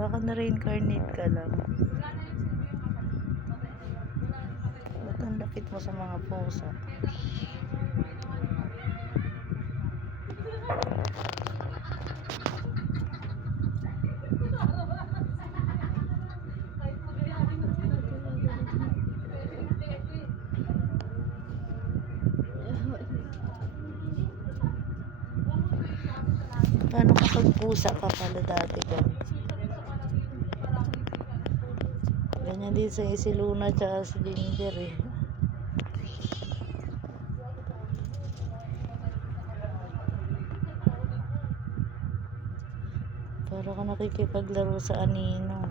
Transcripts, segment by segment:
Baka na-reincarnate ka lang. Ba't ang lapit mo sa mga pusa? Paano kapag pusa ka pala dati ko? Ganyan din sa si Luna tsaka si Ginger eh. Para ka nakikipaglaro sa anino.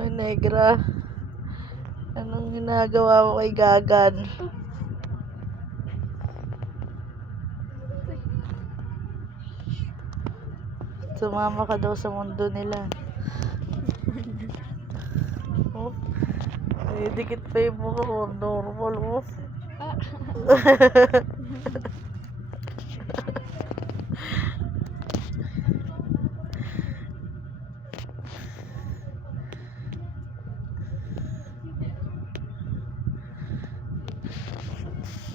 Ay, negra. Anong ginagawa mo kay Gagan? Sumama ka daw sa mundo nila. Oh, dikit pa yung mukha mo. Normal mo.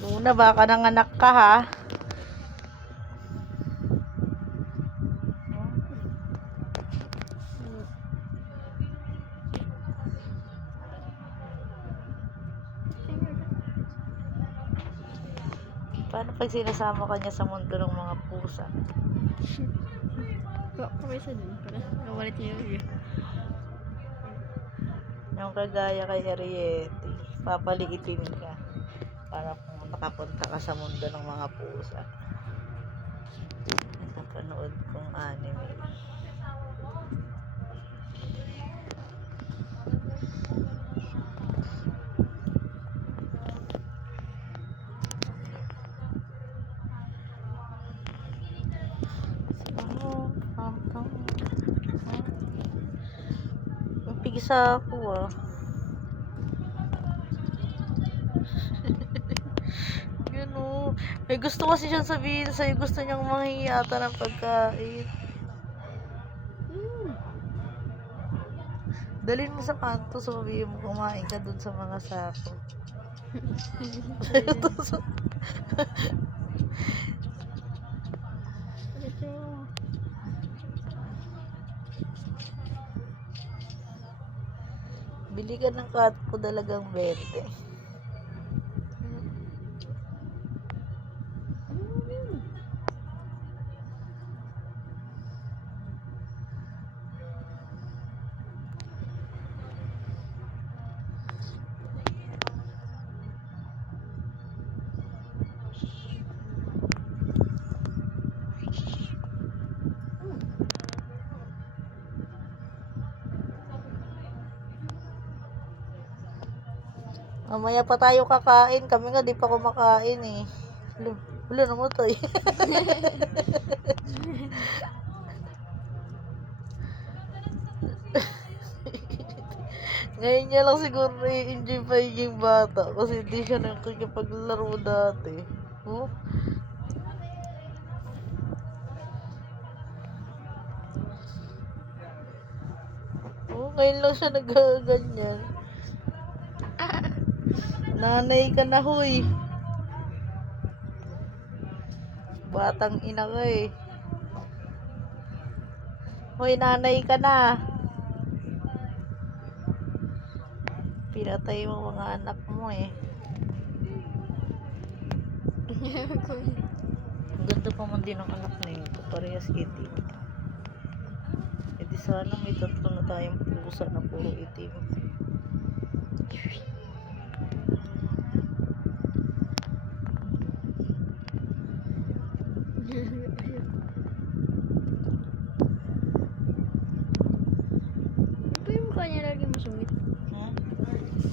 Luna, baka nanganak ka ha. Paano pag sinasama ka niya sa mundo ng mga pusa? Kami sa dun, para kawalit niya yun. Yung kagaya kay Ariete, papaliitin ka para kung nakapunta ka sa mundo ng mga pusa. Napanood kong anime. Pigisa ako ah. Gano. May gusto kasi siyang sabihin sa'yo. Gusto niyang manghihiyata ng pagkain. Dalhin mo sa kanto. Sabihin mo kumain ka dun sa mga sako. Bili ka ng cat ko dalagang 20. Mamaya pa tayo kakain. Kami nga di pa kumakain eh. Wala namatay. Ngayon niya lang siguro i-enjoy pa yung bata kasi hindi siya nakikipaglaro dati. Oh. Oh, ngayon lang siya nagaganyan. Nanay ka na huy. Batang ina ka eh. Hoy, nanay ka na. Pinatay mo mga anak mo eh. Ganda pa man din ang anak na yun. Parehas itim. Sana may tatlo na tayong pusa na puro itim. Ito yung mukha niya lagi masungit. Hmm?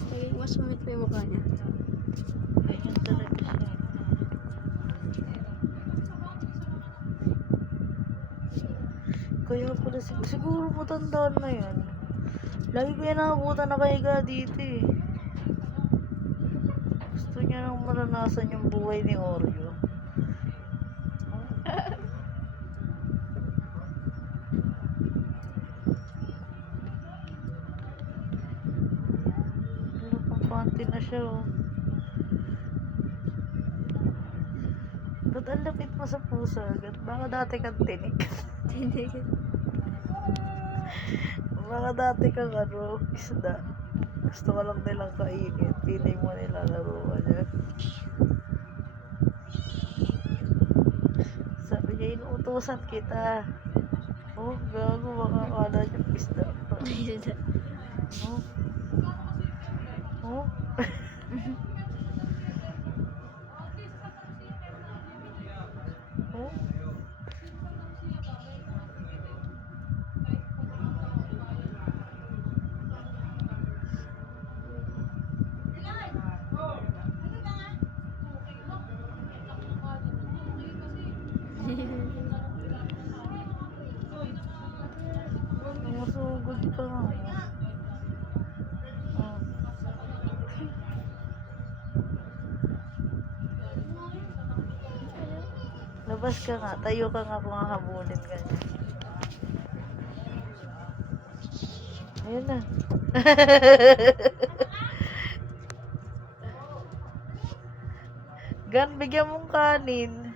Lagi masungit pa yung mukha niya. Ganyan talaga siya. Kaya pala siguro matandaan na yan. Lagi ko yan nakabutan nakahiga dito eh. Gusto niya nang maranasan yung buhay ni Oreo. Ano pang panty na siya oh. Ba't ang lapit mo sa pusa agad? Baka dati kang tinik. Hindi. Baka dati kang isda. Gusto ka lang nilang kainin. Feeling mo nilalaro ka niya. Sabi niya, inuutosan kita. Oh, gago. Baka akala niya isda. Oh. Oh. Oh. Masugod ka nga. Oh. Labas ka nga. Tayo ka nga kung hahabulin ka niya. Ayun na. Gan, bigyan mong kanin.